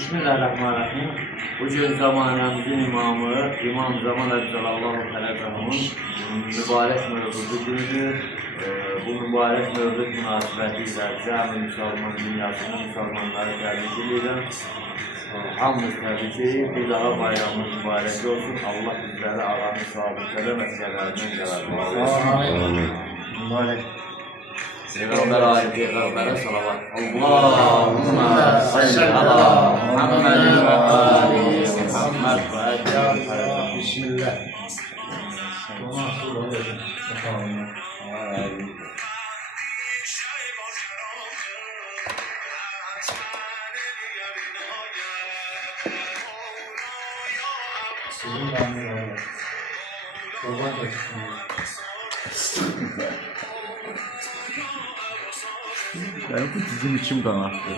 Bismillahirrahmanirrahim. Bugün zamanımızın imamı İmam Zaman Aleyhisselam'ın mübarek mevzudu günüdür. Bu mübarek mevzud münasibetiyle cami Müslüman dünyasının Müslümanları tebrik edirəm. Hamımız tebrik edib, bir daha bayramımız mübarek olsun. Allah bizleri Allah'ın sabitleri meselelerinden yaratmasın. Amin. Mübarek. Peygamber âli Peygamber'e salavat. Allahümme salli ala Muhammedin ve âli Muhammed ve ecel. Bismillah. Sizin anneler. Kurban Yani bu dizim içim kanattı.